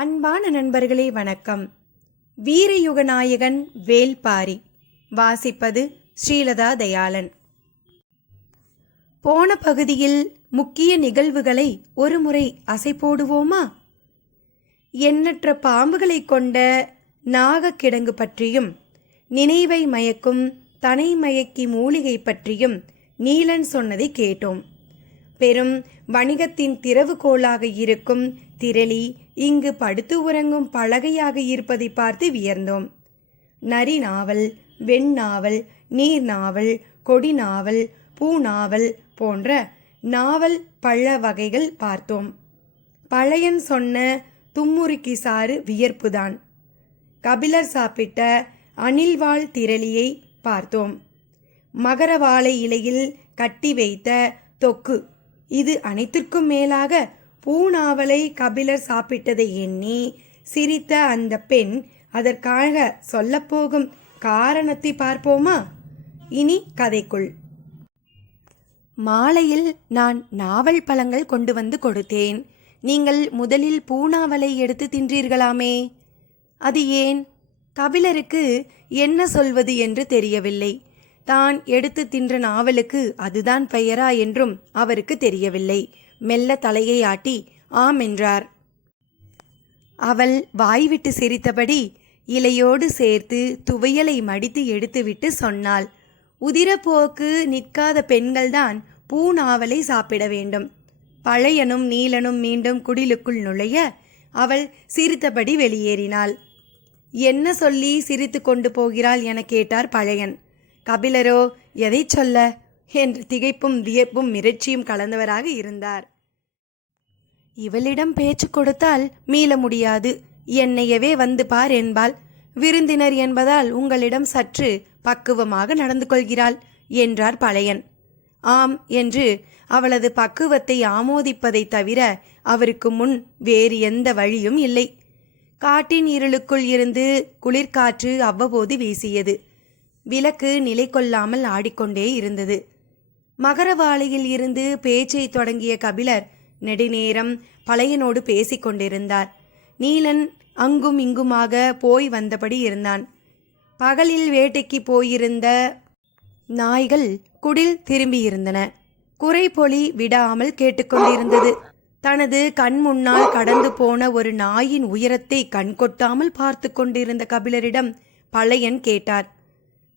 அன்பான நண்பர்களே வணக்கம். வீரயுக நாயகன் வேல்பாரி. வாசிப்பது ஸ்ரீலதா தயாளன். போன பகுதியில் முக்கிய நிகழ்வுகளை ஒருமுறை அசை போடுவோமா? எண்ணற்ற பாம்புகளைக் கொண்ட நாகக்கிடங்கு பற்றியும் நினைவை மயக்கும் தனை மயக்கி மூலிகை பற்றியும் நீலன் சொன்னதை கேட்டோம். பெரும் வணிகத்தின் திறவுகோலாக இருக்கும் திரளி இங்கு படுத்து உறங்கும் பலகையாக இருப்பதை பார்த்து வியர்ந்தோம். நரி நாவல் வெண்ணாவல் நீர் நாவல் கொடி நாவல் பூநாவல் போன்ற நாவல் பழ வகைகள் பார்த்தோம். பழையன் சொன்ன தும்முருக்கி சாறு வியர்ப்புதான். கபிலர் சாப்பிட்ட அணில்வாள் திரளியை பார்த்தோம். மகரவாழை இலையில் கட்டி வைத்த தொக்கு. இது அனைத்திற்கும் மேலாக பூநாவலை கபிலர் சாப்பிட்டதை எண்ணி சிரித்த அந்த பெண் அதற்காக சொல்லப்போகும் காரணத்தை பார்ப்போமா? இனி கதைக்குள். மாலையில் நான் நாவல் பழங்கள் கொண்டு வந்து கொடுத்தேன். நீங்கள் முதலில் பூனாவலை எடுத்து தின்றீர்களாமே? அது ஏன்? கபிலருக்கு என்ன சொல்வது என்று தெரியவில்லை. தான் எடுத்து தின்ற நாவலுக்கு அதுதான் பெயரா என்றும் அவருக்கு தெரியவில்லை. மெல்ல தலையை ஆட்டி ஆம் என்றார். அவள் வாய்விட்டு சிரித்தபடி இலையோடு சேர்த்து துவையலை மடித்து எடுத்துவிட்டு சொன்னாள். உதிரப்போக்கு நிற்காத பெண்கள்தான் பூநாவலை சாப்பிட வேண்டும். பழையனும் நீலனும் மீண்டும் குடிலுக்குள் நுழைய அவள் சிரித்தபடி வெளியேறினாள். என்ன சொல்லி சிரித்து கொண்டு போகிறாள் என கேட்டார் பழையன். கபிலரோ எதை சொல்ல? என்று திகைப்பும் வியப்பும் மிரட்சியும் கலந்தவராக இருந்தார். இவளிடம் பேச்சு கொடுத்தால் மீள முடியாது. என்னையவே வந்து பார் என்பாள். விருந்தினர் என்பதால் உங்களிடம் சற்று பக்குவமாக நடந்து கொள்கிறாள் என்றார் பழையன். ஆம் என்று அவளது பக்குவத்தை ஆமோதிப்பதைத் தவிர அவருக்கு முன் வேறு எந்த வழியும் இல்லை. காட்டின் இருளுக்குள் இருந்து குளிர்காற்று அவ்வப்போது வீசியது. விளக்கு நிலை கொள்ளாமல் ஆடிக்கொண்டே இருந்தது. மகரவாளையில் இருந்து பேச்சை தொடங்கிய கபிலர் நெடுநேரம் பழையனோடு பேசிக் கொண்டிருந்தார். நீலன் அங்கும் இங்குமாக போய் வந்தபடி இருந்தான். பகலில் வேட்டைக்கு போயிருந்த நாய்கள் குடில் திரும்பியிருந்தன. குறைபொலி விடாமல் கேட்டுக்கொண்டிருந்தது தனது கண் முன்னால் கடந்து போன ஒரு நாயின் உயரத்தை கண்கொட்டாமல் பார்த்து கொண்டிருந்த கபிலரிடம் பழையன் கேட்டார்.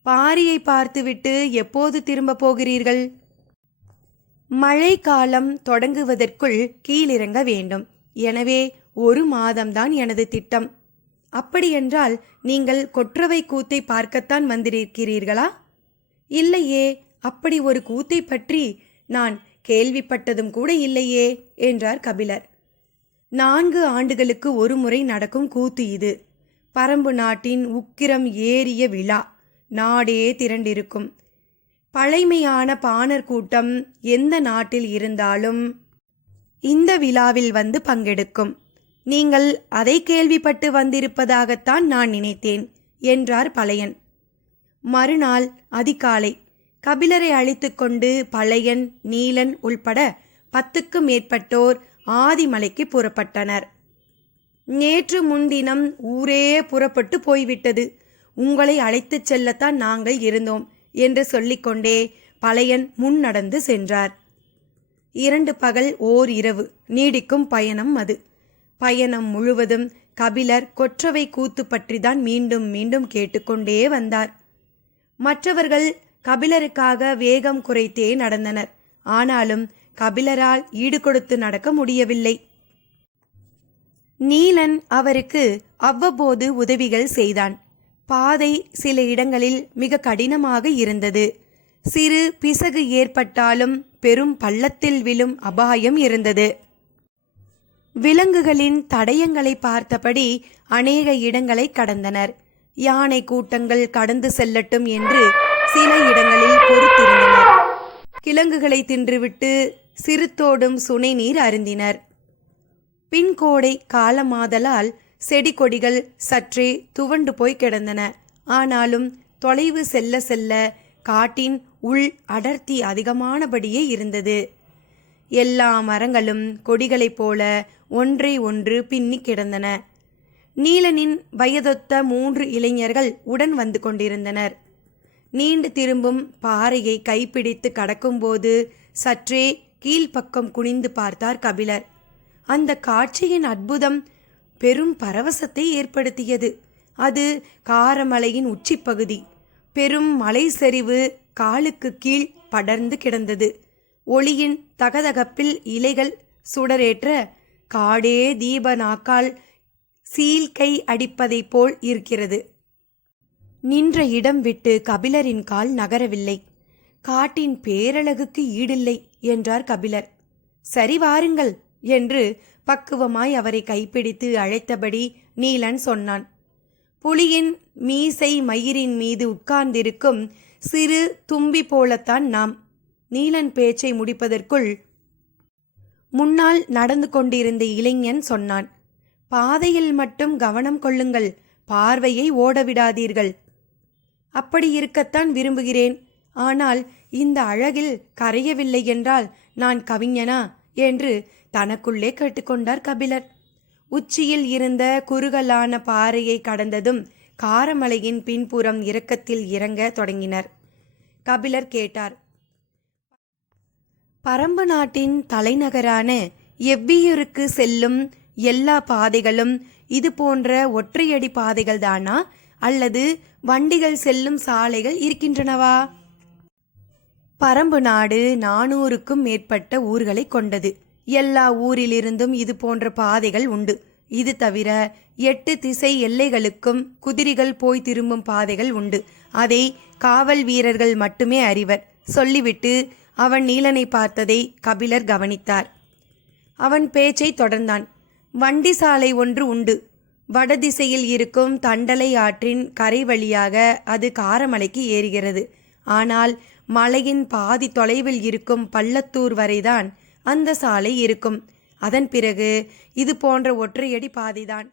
பாரியை பார்த்துவிட்டு எப்போது திரும்ப போகிறீர்கள்? மழை காலம் தொடங்குவதற்குள் கீழிறங்க வேண்டும். எனவே ஒரு மாதம்தான் எனது திட்டம். அப்படியென்றால் நீங்கள் கொற்றவை கூத்தை பார்க்கத்தான் வந்திருக்கிறீர்களா? இல்லையே அப்படி ஒரு கூத்தை பற்றி நான் கேள்விப்பட்டதும் கூட இல்லையே என்றார் கபிலர். நான்கு ஆண்டுகளுக்கு ஒரு முறை நடக்கும் கூத்து இது. பரம்பு நாட்டின் உக்கிரம் ஏறிய விழா. நாடே திரண்டிருக்கும். பழைமையான பாணர் கூட்டம் எந்த நாட்டில் இருந்தாலும் இந்த விழாவில் வந்து பங்கெடுக்கும். நீங்கள் அதை கேள்விப்பட்டு வந்திருப்பதாகத்தான் நான் நினைத்தேன் என்றார் பழையன். மறுநாள் அதிகாலை கபிலரை அழைத்துக்கொண்டு பழையன் நீலன் உள்பட பத்துக்கும் மேற்பட்டோர் ஆதிமலைக்கு புறப்பட்டனர். நேற்று முன்தினம் ஊரே புறப்பட்டு போய்விட்டது. உங்களை அழைத்துச் செல்லத்தான் நாங்கள் இருந்தோம். என்று சொல்லிக்கொண்டே பழையன் முன் நடந்து சென்றார். இரண்டு பகல் ஓர் இரவு. நீடிக்கும் பயணம் அது. பயணம் முழுவதும் கபிலர் கொற்றவை கூத்து பற்றிதான் மீண்டும் மீண்டும் கேட்டுக்கொண்டே வந்தார். மற்றவர்கள் கபிலருக்காக வேகம் குறைத்தே நடந்தனர். ஆனாலும் கபிலரால் ஈடுகொடுத்து நடக்க முடியவில்லை. நீலன் அவருக்கு அவ்வப்போது உதவிகள் செய்தான். பாதை சில இடங்களில் மிக கடினமாக இருந்தது. சிறு பிசகு ஏற்பட்டாலும் பெரும் பள்ளத்தில் விழும் அபாயம் இருந்தது. விலங்குகளின் தடயங்களை பார்த்தபடி அநேக இடங்களை கடந்தனர். யானை கூட்டங்கள் கடந்து செல்லட்டும் என்று சில இடங்களில் பொறுத்திருந்தனர். கிழங்குகளை தின்றுவிட்டு சிறுத்தோடும் சுனை நீர் அருந்தினர். பின்கோடை காலமாதலால் செடி கொடிகள் சற்றே துவண்டு போய் கிடந்தன. ஆனாலும் தொலைவு செல்ல செல்ல காட்டின் உள் அடர்த்தி அதிகமானபடியே இருந்தது. எல்லா மரங்களும் கொடிகளைப் போல ஒன்றை ஒன்று பின்னி கிடந்தன. நீலனின் வயதொத்த மூன்று இளைஞர்கள் உடன் வந்து கொண்டிருந்தனர். நீண்டு திரும்பும் பாறையை கைப்பிடித்து கடக்கும்போது சற்றே கீழ்ப்பக்கம் குனிந்து பார்த்தார் கபிலர். அந்த காட்சியின் அற்புதம் பெரும் பரவசத்தை ஏற்படுத்தியது. அது காரமலையின் உச்சிப்பகுதி பெரும் மலை சரிவு காலுக்கு கீழ் படர்ந்து கிடந்தது. ஒளியின் தகதகப்பில் இலைகள் சுடரேற்ற காடே தீப நாக்கால் சீல்கை அடிப்பதைப் போல் இருக்கிறது. நின்ற இடம் விட்டு கபிலரின் கால் நகரவில்லை. காட்டின் பேரழகுக்கு ஈடில்லை என்றார் கபிலர். சரி வாருங்கள் என்று பக்குவமாய் அவரை கைப்பிடித்து அழைத்தபடி நீலன் சொன்னான் புலியின் மீசை மயிரின் மீது உட்கார்ந்திருக்கும் சிறு தும்பி போலத்தான் நாம். நீலன் பேச்சை முடிப்பதற்குள் முன்னால் நடந்து கொண்டிருந்த இளைஞன் சொன்னான் பாதையில் மட்டும் கவனம் கொள்ளுங்கள் பார்வையை ஓடவிடாதீர்கள். அப்படி இருக்கத்தான் விரும்புகிறேன். ஆனால் இந்த அழகில் கரையவில்லை என்றால் நான் கவிஞனா? என்று தனக்குள்ளே கேட்டுக்கொண்டார் கபிலர். உச்சியில் இருந்த குறுகலான பாறையை கடந்ததும் காரமலையின் பின்புறம் இறக்கத்தில் இறங்க தொடங்கினர். கபிலர் கேட்டார் பரம்பு நாட்டின் தலைநகரான எவ்வியூருக்கு செல்லும் எல்லா பாதைகளும் இது போன்ற ஒற்றையடி பாதைகள் தானா அல்லது வண்டிகள் செல்லும் சாலைகள் இருக்கின்றனவா? பரம்பு நாடு நானூறுக்கும் மேற்பட்ட ஊர்களை கொண்டது. எல்லா ஊரிலிருந்தும் இது போன்ற பாதைகள் உண்டு. இது தவிர எட்டு திசை எல்லைகளுக்கும் குதிரைகள் போய் திரும்பும் பாதைகள் உண்டு. அதை காவல் வீரர்கள் மட்டுமே அறிவர். சொல்லிவிட்டு அவன் நீலனை பார்த்ததை கபிலர் கவனித்தார். அவன் பேச்சை தொடர்ந்தான். வண்டி சாலை ஒன்று உண்டு. வடதிசையில் இருக்கும் தண்டலை ஆற்றின் கரை வழியாக அது காரமலைக்கு ஏறுகிறது. ஆனால் மலையின் பாதி தொலைவில் இருக்கும் பள்ளத்தூர் வரைதான் அந்த சாலை இருக்கும். அதன் பிறகு இது போன்ற ஒற்றையடி பாதைதான்.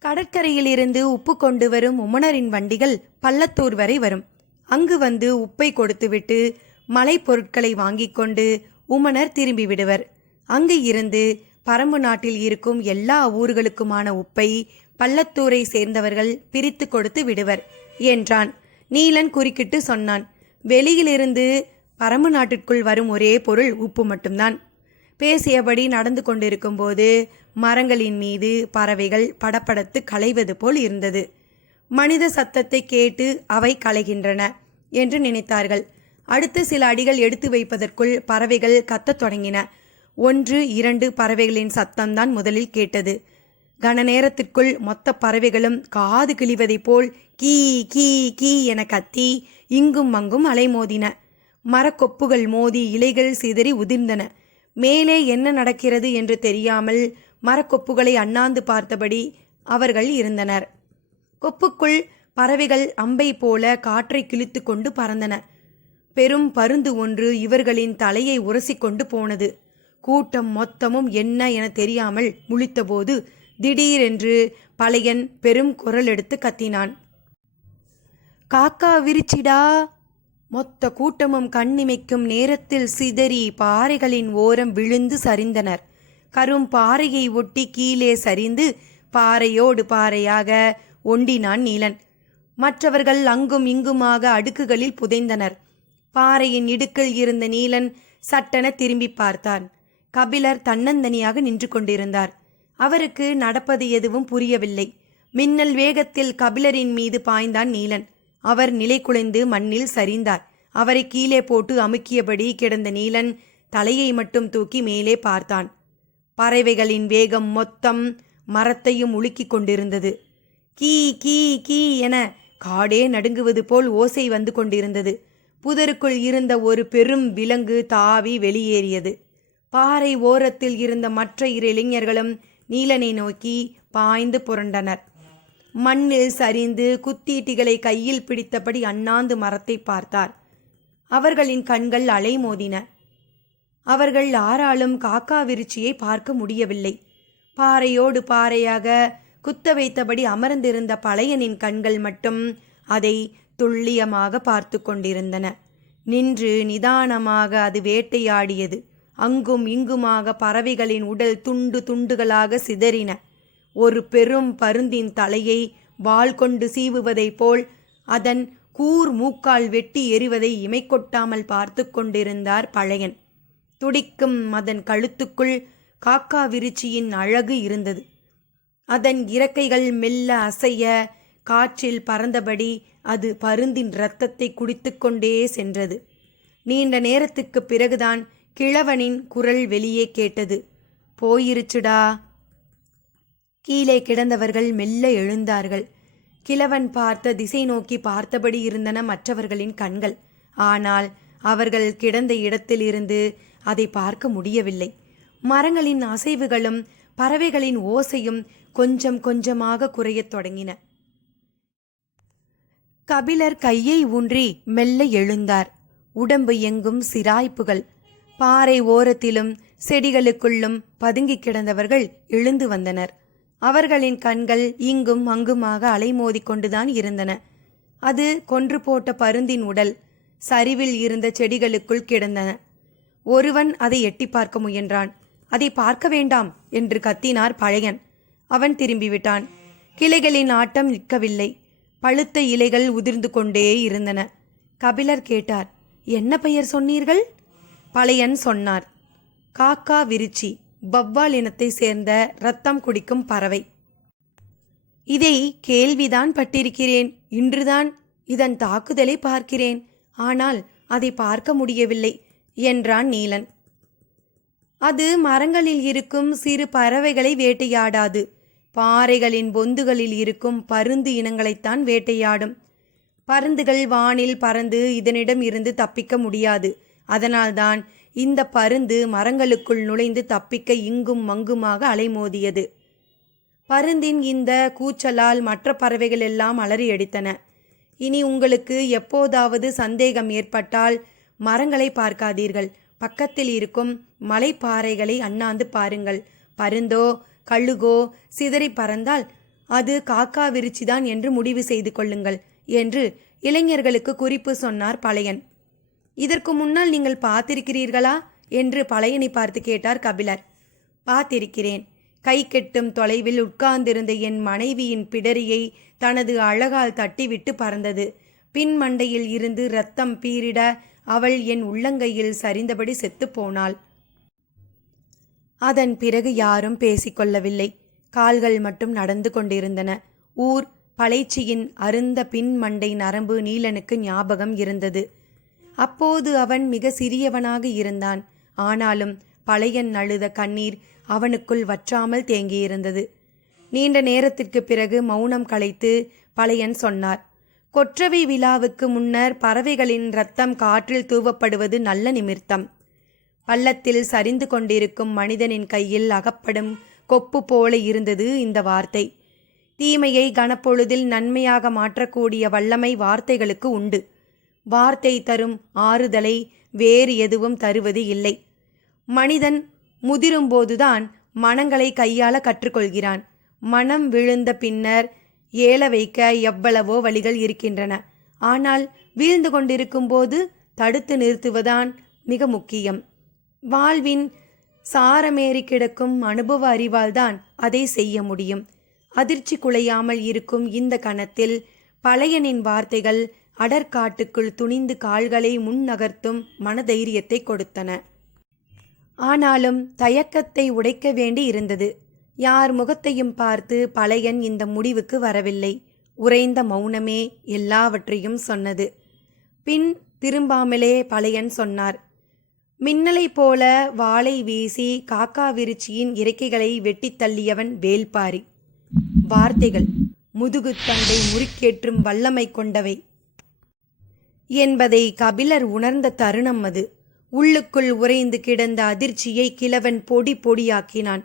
கடற்கரையிலிருந்து உப்பு கொண்டு வரும் உமணரின் வண்டிகள் பள்ளத்தூர் வரை வரும். அங்கு வந்து உப்பை கொடுத்துவிட்டு மலை பொருட்களை வாங்கிக் கொண்டு உமணர் திரும்பி விடுவர். அங்கு இருந்து பரம்பு நாட்டில் இருக்கும் எல்லா ஊர்களுக்குமான உப்பை பள்ளத்தூரை சேர்ந்தவர்கள் பிரித்து கொடுத்து விடுவர் என்றான். நீலன் குறுக்கிட்டு சொன்னான். வெளியிலிருந்து பரம்பு நாட்டிற்குள் வரும் ஒரே பொருள் உப்பு மட்டும்தான். பேசியபடி நடந்து கொண்டிருக்கும்போது மரங்களின் மீது பறவைகள் படப்படத்து களைவது போல் இருந்தது. மனித சத்தத்தை கேட்டு அவை களைகின்றன என்று நினைத்தார்கள். அடுத்து சில அடிகள் எடுத்து வைப்பதற்குள் பறவைகள் கத்தத் தொடங்கின. ஒன்று இரண்டு பறவைகளின் சத்தம்தான் முதலில் கேட்டது. கன நேரத்திற்குள் மொத்த பறவைகளும் காது கிழிவதைப் போல் கீ கீ கீ என கத்தி இங்கும் அங்கும் அலைமோதின. மரக்கொப்புகள் மோதி இலைகள் சிதறி உதிர்ந்தன. மேலே என்ன நடக்கிறது என்று தெரியாமல் மரக்கொப்புகளை அண்ணாந்து பார்த்தபடி அவர்கள் இருந்தனர். கொப்புக்குள் பறவைகள் அம்பை போல காற்றை கிழித்து கொண்டு பறந்தன. பெரும் பருந்து ஒன்று இவர்களின் தலையை உரசிக்கொண்டு போனது. கூட்டம் மொத்தமும் என்ன என தெரியாமல் முழித்தபோது திடீரென்று பழையன் பெரும் குரல் எடுத்து கத்தினான். காக்கா விரிச்சிடா. மொத்த கூட்டமும் கண்ணிமைக்கும் நேரத்தில் சிதறி பாறைகளின் ஓரம் விழுந்து சரிந்தனர். கரும் பாறையை ஒட்டி கீழே சரிந்து பாறையோடு பாறையாக ஒண்டினான் நீலன். மற்றவர்கள் அங்கும் இங்குமாக அடுக்குகளில் புதைந்தனர். பாறையின் இடுக்கில் இருந்த நீலன் சட்டென திரும்பி பார்த்தான். கபிலர் தன்னந்தனியாக நின்று கொண்டிருந்தார். அவருக்கு நடப்பது எதுவும் புரியவில்லை. மின்னல் வேகத்தில் கபிலரின் மீது பாய்ந்தான் நீலன். அவர் நிலை குலைந்து மண்ணில் சரிந்தார். அவரை கீழே போட்டு அமுக்கியபடி கிடந்த நீலன் தலையை மட்டும் தூக்கி மேலே பார்த்தான். பறவைகளின் வேகம் மொத்தம் மரத்தையும் உலுக்கிக் கொண்டிருந்தது. கீ கீ கீ என காடே நடுங்குவது போல் ஓசை வந்து கொண்டிருந்தது. புதருக்குள் இருந்த ஒரு பெரும் விலங்கு தாவி வெளியேறியது. பாறை ஓரத்தில் இருந்த மற்ற இரு இளைஞர்களும் நீலனை நோக்கி பாய்ந்து புரண்டனர். மண்ணில் சரிந்து குத்தீட்டிகளை கையில் பிடித்தபடி அண்ணாந்து மரத்தை பார்த்தார். அவர்களின் கண்கள் அலைமோதின. அவர்கள் யாராலும் காக்கா விருச்சியை பார்க்க முடியவில்லை. பாறையோடு பாறையாக குத்த வைத்தபடி அமர்ந்திருந்த பழையனின் கண்கள் மட்டும் அதை துல்லியமாக பார்த்து கொண்டிருந்தன. நின்று நிதானமாக அது வேட்டையாடியது. அங்கும் இங்குமாக பறவைகளின் உடல் துண்டு துண்டுகளாக சிதறின. ஒரு பெரும் பருந்தின் தலையை வாள் கொண்டு சீவுவதைப் போல் அதன் கூர் மூக்கால் வெட்டி எறிவதை இமைக்கொட்டாமல் பார்த்து கொண்டிருந்தார் பழையன். துடிக்கும் அதன் கழுத்துக்குள் காக்கா விருச்சியின் அழகு இருந்தது. அதன் இறக்கைகள் மெல்ல அசைய காற்றில் பறந்தபடி அது பருந்தின் இரத்தத்தை குடித்துக்கொண்டே சென்றது. நீண்ட நேரத்துக்குப் பிறகுதான் கிழவனின் குரல் வெளியே கேட்டது. போயிருச்சுடா. கீழே கிடந்தவர்கள் மெல்ல எழுந்தார்கள். கிழவன் பார்த்த திசை நோக்கி பார்த்தபடி இருந்தன மற்றவர்களின் கண்கள். ஆனால் அவர்கள் கிடந்த இடத்திலிருந்து அதை பார்க்க முடியவில்லை. மரங்களின் அசைவுகளும் பறவைகளின் ஓசையும் கொஞ்சம் கொஞ்சமாக குறையத் தொடங்கின. கபிலர் கையை ஊன்றி மெல்ல எழுந்தார். உடம்பு எங்கும் சிராய்ப்புகள். பாறை ஓரத்திலும் செடிகளுக்குள்ளும் பதுங்கிக் கிடந்தவர்கள் எழுந்து வந்தனர். அவர்களின் கண்கள் இங்கும் அங்குமாக அலைமோதிக்கொண்டுதான் இருந்தன. அது கொன்று போட்ட பருந்தின் உடல் சரிவில் இருந்த செடிகளுக்குள் கிடந்தன. ஒருவன் அதை எட்டி பார்க்க முயன்றான். அதை பார்க்க வேண்டாம் என்று கத்தினார் பழையன். அவன் திரும்பிவிட்டான். கிளைகளின் ஆட்டம் நிற்கவில்லை. பழுத்த இலைகள் உதிர்ந்து கொண்டே இருந்தன. கபிலர் கேட்டார் என்ன பெயர் சொன்னீர்கள்? பழையன் சொன்னார். காக்கா விருச்சி பவ்வால் இனத்தை சேர்ந்த ரத்தம் குடிக்கும் பறவை. இதை கேள்விதான் பட்டிருக்கிறேன். இன்றுதான் இதன் தாக்குதலை பார்க்கிறேன். ஆனால் அதை பார்க்க முடியவில்லை என்றான் நீலன். அது மரங்களில் இருக்கும் சிறு பறவைகளை வேட்டையாடாது. பாறைகளின் பொந்துகளில் இருக்கும் பருந்து இனங்களைத்தான் வேட்டையாடும். பருந்துகள் வானில் பறந்து இதனிடம் இருந்து தப்பிக்க முடியாது. அதனால்தான் இந்த பருந்து மரங்களுக்குள் நுழைந்து தப்பிக்க இங்கும் மங்குமாக அலைமோதியது. பருந்தின் இந்த கூச்சலால் மற்ற பறவைகள் எல்லாம் அலறி அடித்தன இனி உங்களுக்கு எப்போதாவது சந்தேகம் ஏற்பட்டால் மரங்களை பார்க்காதீர்கள். பக்கத்தில் இருக்கும் மலைப்பாறைகளை அண்ணாந்து பாருங்கள். பருந்தோ கழுகோ சிதறி பறந்தால் அது காக்கா விருச்சிதான் என்று முடிவு செய்து கொள்ளுங்கள் என்று இளைஞர்களுக்கு குறிப்பு சொன்னார் பழையன். இதற்கு முன்னால் நீங்கள் பார்த்திருக்கிறீர்களா? என்று பழையனை பார்த்து கேட்டார் கபிலர். பார்த்திருக்கிறேன். கை கெட்டும் தொலைவில் உட்கார்ந்திருந்த என் மனைவியின் பிடரியை தனது அழகால் தட்டிவிட்டு பறந்தது. பின் மண்டையில் இருந்து ரத்தம் பீரிட அவள் என் உள்ளங்கையில் சரிந்தபடி செத்துப்போனாள் அதன் பிறகு யாரும் பேசிக்கொள்ளவில்லை. கால்கள் மட்டும் நடந்து கொண்டிருந்தன. ஊர் பழைச்சியின் அருந்த பின் மண்டை நரம்பு நீலனுக்கு ஞாபகம் இருந்தது. அப்போது அவன் மிக சிறியவனாக இருந்தான். ஆனாலும் பழையன் அழுத கண்ணீர் அவனுக்குள் வற்றாமல் தேங்கியிருந்தது. நீண்ட நேரத்திற்கு பிறகு மௌனம் கலைத்து பழையன் சொன்னார் கொற்றவை விழாவுக்கு முன்னர் பறவைகளின் ரத்தம் காற்றில் தூவப்படுவது நல்ல நிமித்தம் பள்ளத்தில் சரிந்து கொண்டிருக்கும் மனிதனின் கையில் அகப்படும் கொப்பு போல இருந்தது இந்த வார்த்தை. தீமையை கனப்பொழுதில் நன்மையாக மாற்றக்கூடிய வல்லமை வார்த்தைகளுக்கு உண்டு. வார்த்தை தரும் ஆறுதலை வேறு எதுவும் தருவது இல்லை. மனிதன் முதிரும்போதுதான் மனங்களை கையாள கற்றுக்கொள்கிறான். மனம் விழுந்த பின்னர் ஏல வைக்க எவ்வளவோ வழிகள் இருக்கின்றன. ஆனால் வீழ்ந்து கொண்டிருக்கும் போது தடுத்து நிறுத்துவதான் மிக முக்கியம். வாழ்வின் சாரமேறி கிடக்கும் அனுபவ அறிவால்தான் அதை செய்ய முடியும். அதிர்ச்சி குலையாமல் இருக்கும் இந்த கணத்தில் பழையனின் வார்த்தைகள் அடற்காட்டுக்குள் துணிந்து கால்களை முன் நகர்த்தும் மனதைரியத்தை கொடுத்தன. ஆனாலும் தயக்கத்தை உடைக்க வேண்டி இருந்தது. யார் முகத்தையும் பார்த்து பழையன் இந்த முடிவுக்கு வரவில்லை. உறைந்த மௌனமே எல்லாவற்றையும் சொன்னது. பின் திரும்பாமலே பழையன் சொன்னார். மின்னலைப் போல வாளை வீசி காக்கா விருச்சியின் இறக்கைகளை வெட்டித் தள்ளியவன் வேல்பாரி. வார்த்தைகள். முதுகுத்தண்டை முறுக்கேற்றும் வல்லமை கொண்டவை. என்பதை கபிலர் உணர்ந்த தருணம் அது. உள்ளுக்குள் உறைந்து கிடந்த அதிர்ச்சியை கிழவன் பொடி பொடியாக்கினான்.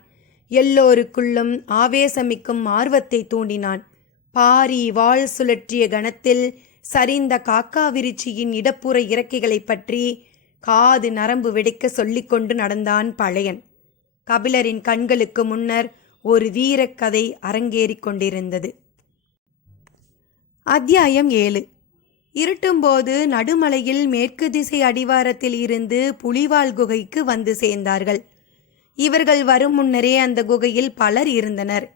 எல்லோருக்குள்ளும் ஆவேசமிக்கும் ஆர்வத்தை தூண்டினான். பாரி வாள் சுழற்றிய கணத்தில் சரிந்த காக்கா விருச்சியின் இடப்புற இறக்கைகளைப் பற்றி காது நரம்பு வெடிக்க சொல்லிக்கொண்டு நடந்தான் பழையன். கபிலரின் கண்களுக்கு முன்னர் ஒரு வீரக்கதை அரங்கேறிக் கொண்டிருந்தது. அத்தியாயம் ஏழு. இருட்டும்போது நடுமலையில் மேற்கு திசை அடிவாரத்தில் இருந்து புலிவால் குகைக்கு வந்து சேர்ந்தார்கள். இவர்கள் வரும் முன்னரே அந்த குகையில் பலர் இருந்தனர்.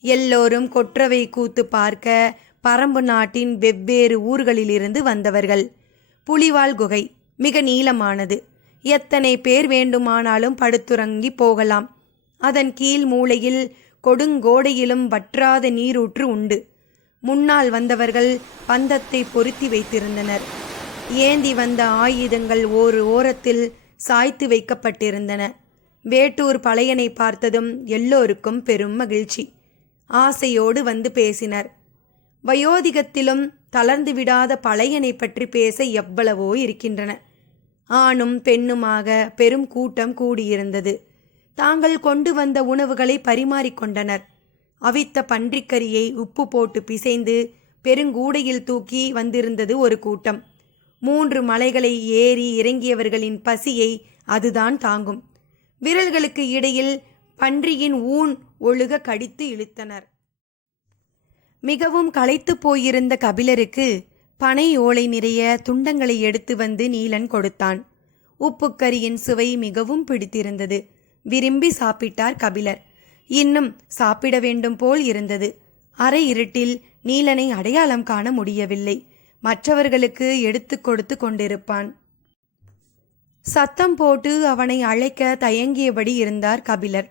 எல்லோரும் கொற்றவை கூத்து பார்க்க பரம்பு நாட்டின் வெவ்வேறு ஊர்களிலிருந்து வந்தவர்கள். புலிவால் குகை மிக நீளமானது. எத்தனை பேர் வேண்டுமானாலும் படுத்துறங்கி போகலாம். அதன் கீழ் மூலையில் கொடுங்கோடையிலும் வற்றாத நீரூற்று உண்டு. முன்னால் வந்தவர்கள் பந்தத்தை பொருத்தி வைத்திருந்தனர். ஏந்தி வந்த ஆயுதங்கள் ஒரு ஓரத்தில் சாய்த்து வைக்கப்பட்டிருந்தன. வேட்டூர் பழையனை பார்த்ததும் எல்லோருக்கும் பெரும் மகிழ்ச்சி. ஆசையோடு வந்து பேசினர். வயோதிகத்திலும் தளர்ந்து விடாத பழையனை பற்றி பேச எவ்வளவோ இருக்கின்றன. ஆணும் பெண்ணுமாக பெரும் கூட்டம் கூடியிருந்தது. தாங்கள் கொண்டு வந்த உணவுகளை பரிமாறிக்கொண்டனர். அவித்த பன்றிக்கரியை உப்பு போட்டு பிசைந்து பெருங்கூடையில் தூக்கி வந்திருந்தது ஒரு கூட்டம். மூன்று மலைகளை ஏறி இறங்கியவர்களின் பசியை அதுதான் தாங்கும். விரல்களுக்கு இடையில் பன்றியின் ஊன் ஒழுக கடித்து இழுத்தனர். மிகவும் களைத்து போயிருந்த கபிலருக்கு பனை ஓலை நிறைய துண்டங்களை எடுத்து வந்து நீலன் கொடுத்தான். உப்புக்கரியின் சுவை மிகவும் பிடித்திருந்தது. விரும்பி சாப்பிட்டார் கபிலர். இன்னும் சாப்பிட வேண்டும் போல் இருந்தது. அரை இருட்டில் நீலனை அடையாளம் காண முடியவில்லை. மற்றவர்களுக்கு எடுத்து கொடுத்து கொண்டிருப்பான். சத்தம் போட்டு அவனை அழைக்க தயங்கியபடி இருந்தார் கபிலர்.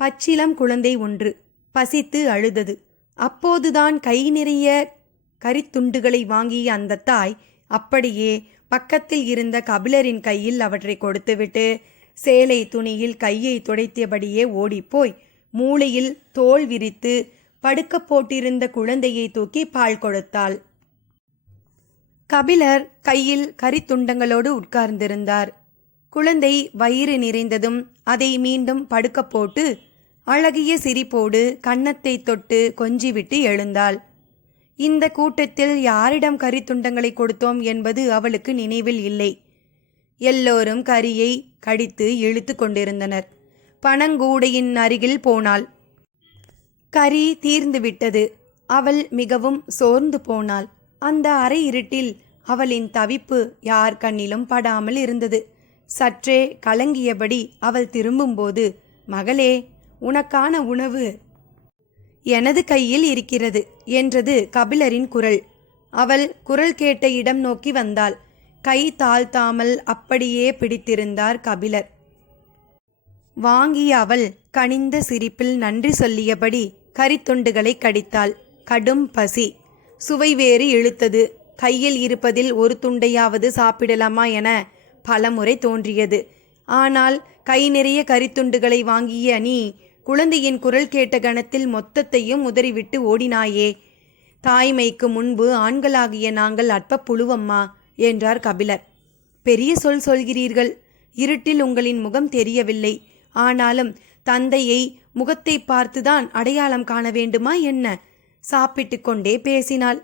பச்சிலம் குழந்தை ஒன்று பசித்து அழுதது. அப்போதுதான் கை நிறைய கரித்துண்டுகளை வாங்கிய அந்த தாய் அப்படியே பக்கத்தில் இருந்த கபிலரின் கையில் அவற்றை கொடுத்துவிட்டு சேலை துணியில் கையை துடைத்தபடியே ஓடிப்போய் மூளையில் தோல் விரித்து படுக்க போட்டிருந்த குழந்தையை தூக்கி பால் கொடுத்தாள். கபிலர் கையில் கரித்துண்டங்களோடு உட்கார்ந்திருந்தார். குழந்தை வயிறு நிறைந்ததும் அதை மீண்டும் படுக்க போட்டு அழகிய சிரிப்போடு கன்னத்தை தொட்டு கொஞ்சிவிட்டு எழுந்தாள். இந்த கூட்டத்தில் யாரிடம் கரித்துண்டங்களை கொடுத்தோம் என்பது அவளுக்கு நினைவில் இல்லை. எல்லோரும் கரியை கடித்து இழுத்து கொண்டிருந்தனர். பனங்கூடையின் அருகில் போனாள். கரி தீர்ந்துவிட்டது. அவள் மிகவும் சோர்ந்து போனாள். அந்த அறை இருட்டில் அவளின் தவிப்பு யார் கண்ணிலும் படாமல் இருந்தது. சற்றே கலங்கியபடி அவள் திரும்பும்போது மகளே உனக்கான உணவு எனது கையில் இருக்கிறது என்றது கபிலரின் குரல். அவள் குரல் கேட்ட இடம் நோக்கி வந்தாள். கை தாழ்த்தாமல் அப்படியே பிடித்திருந்தார் கபிலர். வாங்கிய அவள் கனிந்த சிரிப்பில் நன்றி சொல்லியபடி கரித்துண்டுகளை கடித்தாள். கடும் பசி. சுவை வேறு இழுத்தது. கையில் இருப்பதில் ஒரு துண்டையாவது சாப்பிடலாமா என பலமுறை தோன்றியது. ஆனால் கை நிறைய கரித்துண்டுகளை வாங்கிய நீ குழந்தையின் குரல் கேட்ட கணத்தில் மொத்தத்தையும் உதறிவிட்டு ஓடினாயே. தாய்மைக்கு முன்பு ஆண்களாகிய நாங்கள் அற்ப புழுவம்மா என்றார் கபிலர். பெரிய சொல் சொல்கிறீர்கள். இருட்டில் உங்களின் முகம் தெரியவில்லை. ஆனாலும் தந்தையை முகத்தை பார்த்துதான் அடையாளம் காண வேண்டுமா என்ன? சாப்பிட்டு கொண்டே பேசினாள்.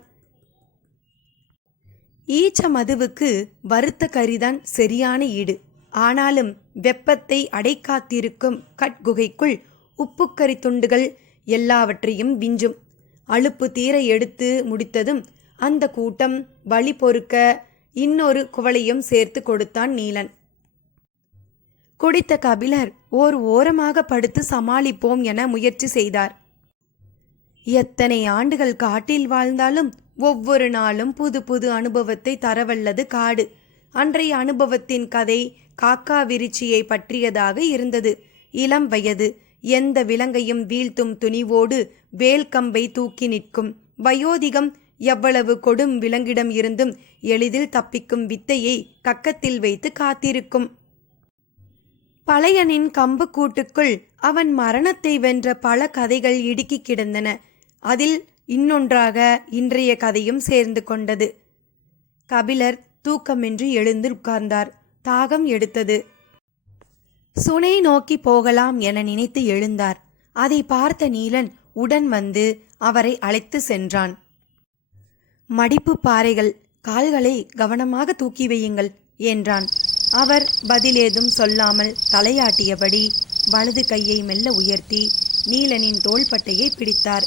ஈச்ச மதுவுக்கு வறுத்த கறிதான் சரியான ஈடு. ஆனாலும் வெப்பத்தை அடைக்காத்திருக்கும் கட்குகைக்குள் உப்புக்கறி துண்டுகள் எல்லாவற்றையும் விஞ்சும். அழுப்பு தீர எடுத்து முடித்ததும் அந்த கூட்டம் வழி பொறுக்க இன்னொரு குவளையும் சேர்த்து கொடுத்தான் நீலன். குடித்த கபிலர் ஓர் ஓரமாக படுத்து சமாளிப்போம் என முயற்சி செய்தார். எத்தனை ஆண்டுகள் காட்டில் வாழ்ந்தாலும் ஒவ்வொரு நாளும் புது புது அனுபவத்தை தரவல்லது காடு. அன்றைய அனுபவத்தின் கதை காக்கா விருச்சியை பற்றியதாக இருந்தது. இளம் வயது எந்த விலங்கையும் வீழ்த்தும் துணிவோடு வேல்கம்பை தூக்கி நிற்கும். வயோதிகம் எவ்வளவு கொடும் விலங்கிடம் இருந்தும் எளிதில் தப்பிக்கும் வித்தையை கக்கத்தில் வைத்து காத்திருக்கும். பழையனின் கம்பு கூட்டுக்குள் அவன் மரணத்தை வென்ற பல கதைகள் இடுக்கி கிடந்தன. அதில் இன்னொன்றாக இன்றைய கதையும் சேர்ந்து கொண்டது. கபிலர் தூக்கமின்றி எழுந்து உட்கார்ந்தார். தாகம் எடுத்தது. சுனை நோக்கி போகலாம் என நினைத்து எழுந்தார். அதை பார்த்த நீலன் உடன் வந்து அவரை அழைத்து சென்றான். மடிப்பு பாறைகள் கால்களை கவனமாக தூக்கி வையுங்கள் என்றான். அவர் பதிலேதும் சொல்லாமல் தலையாட்டியபடி வலது கையை மெல்ல உயர்த்தி நீலனின் தோள்பட்டையை பிடித்தார்.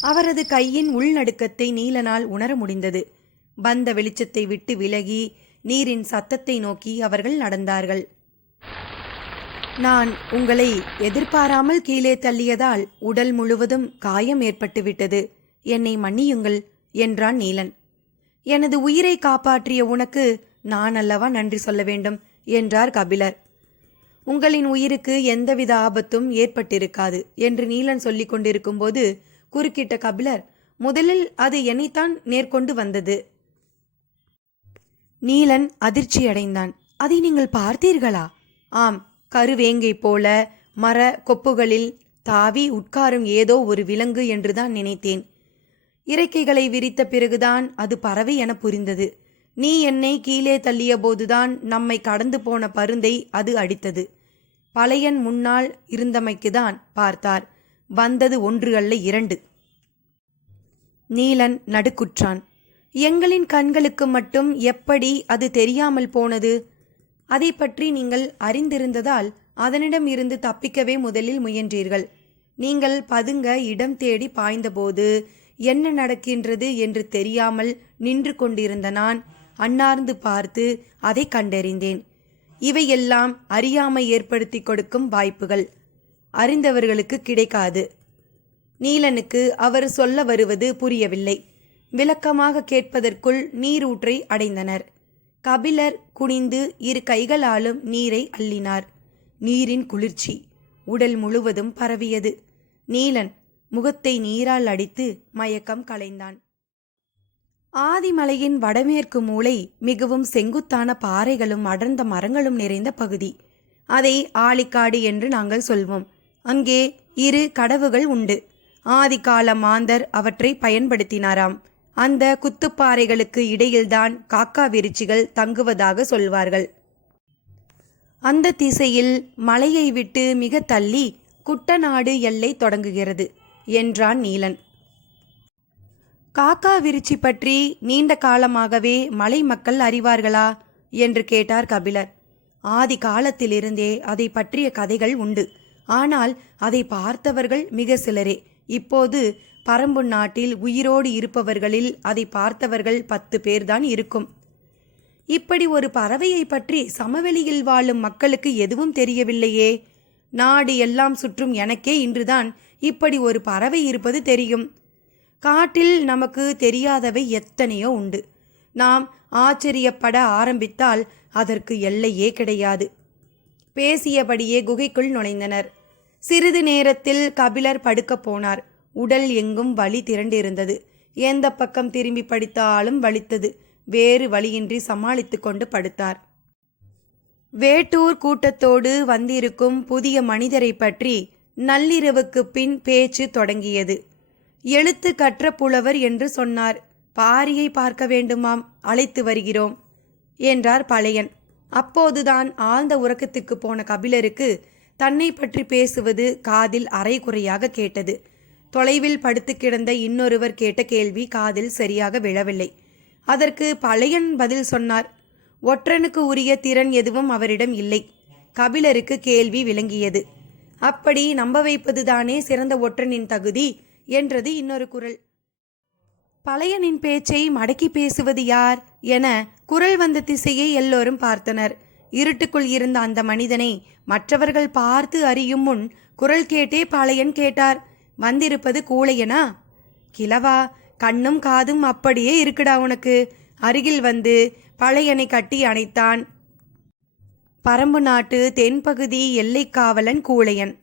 அவரது கையின் உள்நடுக்கத்தை நீலனால் உணர முடிந்தது. பந்த வெளிச்சத்தை விட்டு விலகி நீரின் சத்தத்தை நோக்கி அவர்கள் நடந்தார்கள். நான் உங்களை எதிர்பாராமல் கீழே தள்ளியதால் உடல் முழுவதும் காயம் ஏற்பட்டுவிட்டது என்னை மன்னியுங்கள் என்றான் நீலன். எனது உயிரை காப்பாற்றிய உனக்கு நான் அல்லவா நன்றி சொல்ல வேண்டும்? என்றார் கபிலர். உங்களின் உயிருக்கு எந்தவித ஆபத்தும் ஏற்பட்டிருக்காது என்று நீலன் சொல்லிக் கொண்டிருக்கும்போது குறுக்கிட்ட கபிலர் முதலில் அது என்னைத்தான் நேர்கொண்டு வந்தது. நீலன் அதிர்ச்சியடைந்தான் அதை நீங்கள் பார்த்தீர்களா? ஆம் கருவேங்கை போல மர கொப்புகளில் தாவி உட்காரும் ஏதோ ஒரு விலங்கு என்றுதான் நினைத்தேன். இறக்கைகளை விரித்த பிறகுதான் அது பறவை என புரிந்தது. நீ என்னை கீழே தள்ளிய போதுதான் நம்மை கடந்து போன பருந்தை அது அடித்தது. பழையன் முன்னால் இருந்தமைக்குதான் பார்த்தார். வந்தது ஒன்று அல்ல இரண்டு. நீலன் நடுக்குற்றான். எங்களின் கண்களுக்கு மட்டும் எப்படி அது தெரியாமல் போனது? அதை பற்றி நீங்கள் அறிந்திருந்ததால் அதனிடம் இருந்து தப்பிக்கவே முதலில் முயன்றீர்கள். நீங்கள் பதுங்க இடம் தேடி பாய்ந்தபோது என்ன நடக்கின்றது என்று தெரியாமல் நின்று கொண்டிருந்த நான் அன்னார்ந்து பார்த்து அதை கண்டறிந்தேன். இவையெல்லாம் அறியாமை ஏற்படுத்தி கொடுக்கும் வாய்ப்புகள். அறிந்தவர்களுக்கு கிடைக்காது. நீலனுக்கு அவர் சொல்ல வருவது புரியவில்லை. விளக்கமாக கேட்பதற்குள் நீரூற்றை அடைந்தனர். கபிலர் குனிந்து இரு கைகளாலும் நீரை அள்ளினார். நீரின் குளிர்ச்சி உடல் முழுவதும் பரவியது. நீலன் முகத்தை நீரால் அடித்து மயக்கம் கலைந்தான். ஆதிமலையின் வடமேற்கு மூலை மிகவும் செங்குத்தான பாறைகளும் அடர்ந்த மரங்களும் நிறைந்த பகுதி. அதை ஆலிக்காடு என்று நாங்கள் சொல்வோம். அங்கே இரு கடவுகள் உண்டு. ஆதிகால மாந்தர் அவற்றை பயன்படுத்தினாராம். அந்த குத்துப்பாறைகளுக்கு இடையில்தான் காக்கா விருச்சிகள் தங்குவதாக சொல்வார்கள். அந்த திசையில் மலையை விட்டு மிக தள்ளி குட்டநாடு எல்லை தொடங்குகிறது என்றான் நீலன். காக்கா விருச்சி பற்றி நீண்ட காலமாகவே மலை மக்கள் அறிவார்களா? என்று கேட்டார் கபிலர். ஆதி காலத்திலிருந்தே அதை பற்றிய கதைகள் உண்டு. ஆனால் அதை பார்த்தவர்கள் மிக சிலரே. இப்போது பரம்பு நாட்டில் உயிரோடு இருப்பவர்களில் அதை பார்த்தவர்கள் பத்து பேர்தான் இருக்கும். இப்படி ஒரு பறவையை பற்றி சமவெளியில் வாழும் மக்களுக்கு எதுவும் தெரியவில்லையே. நாடு எல்லாம் சுற்றும் எனக்கே இன்றுதான் இப்படி ஒரு பறவை இருப்பது தெரியும். காட்டில் நமக்கு தெரியாதவை எத்தனையோ உண்டு. நாம் ஆச்சரியப்பட ஆரம்பித்தால் அதற்கு எல்லையே கிடையாது. பேசியபடியே குகைக்குள் நுழைந்தனர். சிறிது நேரத்தில் கபிலர் படுக்கப் போனார். உடல் எங்கும் வலி திரண்டிருந்தது. எந்த பக்கம் திரும்பி படித்தாலும் வலித்தது. வேறு வழியின்றி சமாளித்து கொண்டு படுத்தார். வேட்டூர் கூட்டத்தோடு வந்திருக்கும் புதிய மனிதரை பற்றி நள்ளிரவுக்கு பின் பேச்சு தொடங்கியது. எழுத்து கற்ற புலவர் என்று சொன்னார். பாரியை பார்க்க வேண்டுமாம் அழைத்து வருகிறோம் என்றார் பழையன். அப்போதுதான் ஆழ்ந்த உறக்கத்துக்கு போன கபிலருக்கு தன்னை பற்றி பேசுவது காதில் அரைகுறையாக கேட்டது. தொலைவில் படுத்து கிடந்த இன்னொருவர் கேட்ட கேள்வி காதில் சரியாக விழவில்லை. அதற்கு பழையன் பதில் சொன்னார் ஒற்றனுக்கு உரிய திறன் எதுவும் அவரிடம் இல்லை. கபிலருக்கு கேள்வி விளங்கியது. அப்படி நம்ப வைப்பதுதானே சிறந்த ஒற்றனின் தகுதி என்றது இன்னொரு குரல். பழையனின் பேச்சை மடக்கி பேசுவது யார் என குரல் வந்த திசையை எல்லோரும் பார்த்தனர். இருட்டுக்குள் இருந்த அந்த மனிதனை மற்றவர்கள் பார்த்து அறியும் முன் குரல் கேட்டே பழையன் கேட்டார் வந்திருப்பது கூழையனா? கிழவா கண்ணும் காதும் அப்படியே இருக்குடா உனக்கு. அருகில் வந்து பழையனை கட்டி அணைத்தான். பரம்பு நாட்டு தென்பகுதி எல்லைக்காவலன் கூழையன்.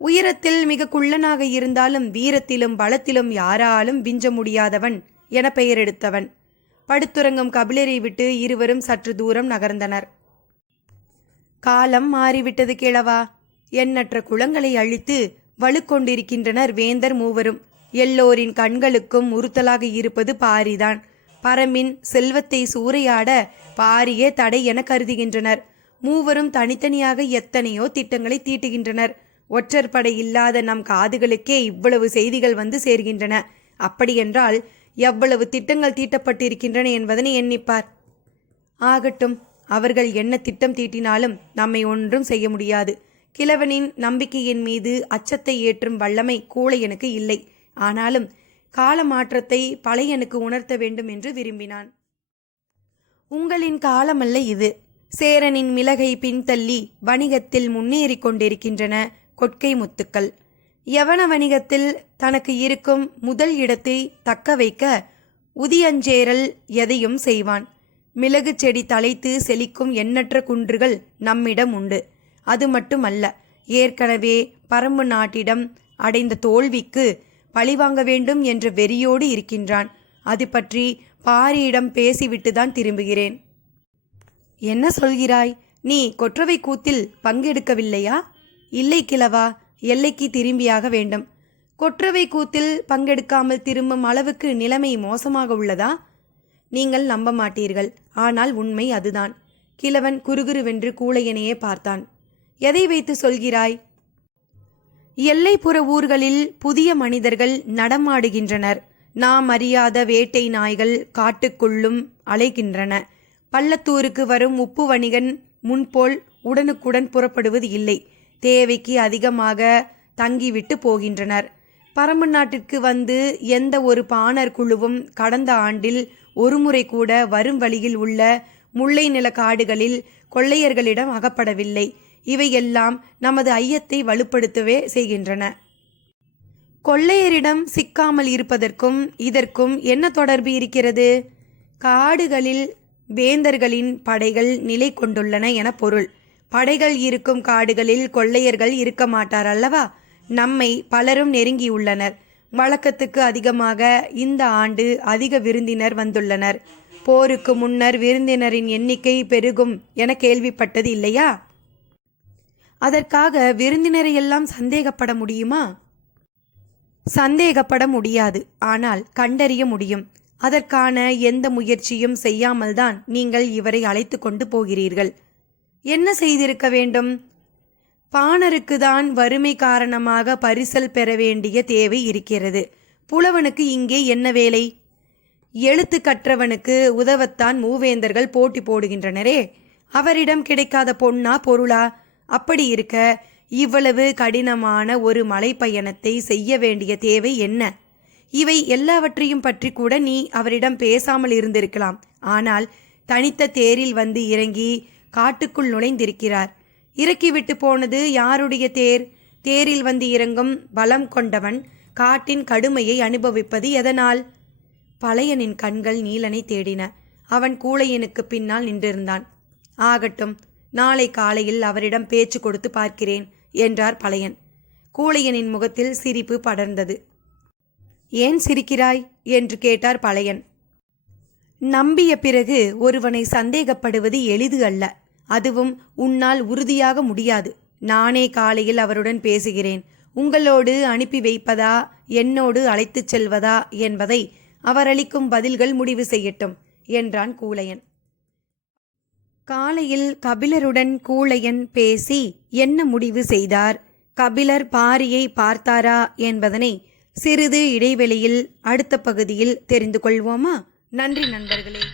உயரத்தில் மிக குள்ளனாக இருந்தாலும் வீரத்திலும் பலத்திலும் யாராலும் விஞ்ச முடியாதவன் என பெயரெடுத்தவன் படுத்துறங்கும் கபிலரை விட்டு இருவரும் சற்று தூரம் நகர்ந்தனர். காலம் மாறிவிட்டது கிழவா எண்ணற்ற குளங்களை அழித்து வலுக்கொண்டிருக்கின்றனர் வேந்தர் மூவரும். எல்லோரின் கண்களுக்கும் உறுத்தலாக இருப்பது பாரிதான். பரமின் செல்வத்தை சூறையாட பாரியே தடை என கருதுகின்றனர். மூவரும் தனித்தனியாக எத்தனையோ திட்டங்களை தீட்டுகின்றனர். ஒற்றர் படை இல்லாத நம் காதுகளுக்கே இவ்வளவு செய்திகள் வந்து சேர்கின்றன. அப்படியென்றால் எவ்வளவு திட்டங்கள் தீட்டப்பட்டிருக்கின்றன என்பதனை எண்ணிப்பார். ஆகட்டும் அவர்கள் என்ன திட்டம் தீட்டினாலும் நம்மை ஒன்றும் செய்ய முடியாது. கிழவனின் நம்பிக்கையின் மீது அச்சத்தை ஏற்றும் வல்லமை கூழையனுக்கு இல்லை. ஆனாலும் கால மாற்றத்தை பழையனுக்கு உணர்த்த வேண்டும் என்று விரும்பினான். உங்களின் காலமல்ல இது. சேரனின் மிளகை பின்தள்ளி வணிகத்தில் முன்னேறி கொண்டிருக்கின்றன. கொட்கை முத்துக்கள். யவன வணிகத்தில் தனக்கு இருக்கும் முதல் இடத்தை தக்க வைக்க உதியஞ்சேரல் எதையும் செய்வான். மிளகு செடி தலைத்து செழிக்கும் எண்ணற்ற குன்றுகள் நம்மிடம் உண்டு. அது மட்டுமல்ல ஏற்கனவே பரம்பு நாட்டிடம் அடைந்த தோல்விக்கு பழிவாங்க வேண்டும் என்ற வெறியோடு இருக்கின்றான். அது பற்றி பாரியிடம் பேசிவிட்டுதான் திரும்புகிறேன். என்ன சொல்கிறாய்? நீ கொற்றவை கூத்தில் பங்கெடுக்கவில்லையா? இல்லை கிழவா எல்லைக்கு திரும்பியாக வேண்டும். கொற்றவை கூத்தில் பங்கெடுக்காமல் திரும்பும் அளவுக்கு நிலைமை மோசமாக உள்ளதா? நீங்கள் நம்ப மாட்டீர்கள். ஆனால் உண்மை அதுதான். கிழவன் குறுகுருவென்று கூளையனையே பார்த்தான். எதை வைத்து சொல்கிறாய்? எல்லைப்புற ஊர்களில் புதிய மனிதர்கள் நடமாடுகின்றனர். நாம் அறியாத வேட்டை நாய்கள் காட்டுக்குள்ளும் அலைகின்றன. பள்ளத்தூருக்கு வரும் உப்பு வணிகன் முன்போல் உடனுக்குடன் புறப்படுவது இல்லை. தேவைக்கு அதிகமாக தங்கிவிட்டு போகின்றனர். பரம்பு நாட்டிற்கு வந்து எந்த ஒரு பாணர் குழுவும் கடந்த ஆண்டில் ஒருமுறை கூட வரும் வழியில் உள்ள முல்லை நில காடுகளில் கொள்ளையர்களிடம் அகப்படவில்லை. இவையெல்லாம் நமது ஐயத்தை வலுப்படுத்தவே செய்கின்றன. கொள்ளையரிடம் சிக்காமல் இருப்பதற்கும் இதற்கும் என்ன தொடர்பு இருக்கிறது? காடுகளில் வேந்தர்களின் படைகள் நிலை கொண்டுள்ளன என பொருள். படைகள் இருக்கும் காடுகளில் கொள்ளையர்கள் இருக்க மாட்டார் அல்லவா? நம்மை பலரும் நெருங்கியுள்ளனர். வழக்கத்துக்கு அதிகமாக இந்த ஆண்டு அதிக விருந்தினர் வந்துள்ளனர். போருக்கு முன்னர் விருந்தினரின் எண்ணிக்கை பெருகும் என கேள்விப்பட்டது இல்லையா? அதற்காக விருந்தினரை எல்லாம் சந்தேகப்பட முடியுமா? சந்தேகப்பட முடியாது. ஆனால் கண்டறிய முடியும். அதற்கான எந்த முயற்சியும் செய்யாமல்தான் நீங்கள் இவரை அழைத்து கொண்டு போகிறீர்கள். என்ன செய்திருக்க வேண்டும்? பாணருக்கு தான் வறுமை காரணமாக பரிசல் பெற வேண்டிய தேவை இருக்கிறது. புலவனுக்கு இங்கே என்ன வேலை? எழுத்து கற்றவனுக்கு உதவத்தான் மூவேந்தர்கள் போட்டி போடுகின்றனரே. அவரிடம் கிடைக்காத பொன்னா பொருளா? அப்படி இருக்க இவ்வளவு கடினமான ஒரு மலைப்பயணத்தை செய்ய வேண்டிய தேவை என்ன? இவை எல்லாவற்றையும் பற்றி கூட நீ அவரிடம் பேசாமல் இருந்திருக்கலாம். ஆனால் தனித்த தேரில் வந்து இறங்கி காட்டுக்குள் நுழைந்திருக்கிறார். இறக்கிவிட்டு போனது யாருடைய தேர்? தேரில் வந்து இறங்கும் பலம் கொண்டவன் காட்டின் கடுமையை அனுபவிப்பது எதனால்? பழையனின் கண்கள் நீலனை தேடின. அவன் கூழையனுக்கு பின்னால் நின்றிருந்தான். ஆகட்டும் நாளை காலையில் அவரிடம் பேச்சு கொடுத்து பார்க்கிறேன் என்றார் பழையன். கூழையனின் முகத்தில் சிரிப்பு படர்ந்தது. ஏன் சிரிக்கிறாய்? என்று கேட்டார் பழையன். நம்பிய பிறகு ஒருவனை சந்தேகப்படுவது எளிது அல்ல. அதுவும் உன்னால் உறுதியாக முடியாது. நானே காலையில் அவருடன் பேசுகிறேன். உங்களோடு அனுப்பி வைப்பதா என்னோடு அழைத்துச் செல்வதா என்பதை அவரளிக்கும் பதில்கள் முடிவு செய்யட்டும் என்றான் கூலையன். காலையில் கபிலருடன் கூளையன் பேசி என்ன முடிவு செய்தார்? கபிலர் பாரியை பார்த்தாரா என்பதனை சிறிது இடைவெளியில் அடுத்த பகுதியில் தெரிந்து கொள்வோமா? நன்றி நண்பர்களே.